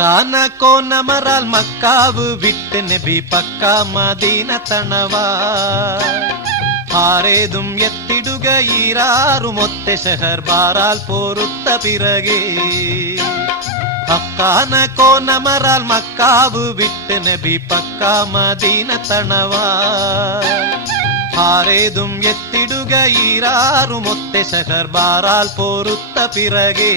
അക്കാന കോനമറാൽ macaw വിട്ട് നബി പക്ക Medina തണവാ ആരേതും എത്തിടുക ഈരാറുമൊത്തെ ഷഹർ ബാറാൽ പോരുത്ത പിറകെ അക്കാന കോനമറാൽ മക്കാവ് വിട്ട് നബി പക്ക മദീന തണവാ ആരേതും എത്തിടുക ഈരാറുമൊത്തെ ഷഹർ ബാറാൽ പോരുത്ത പിറകെ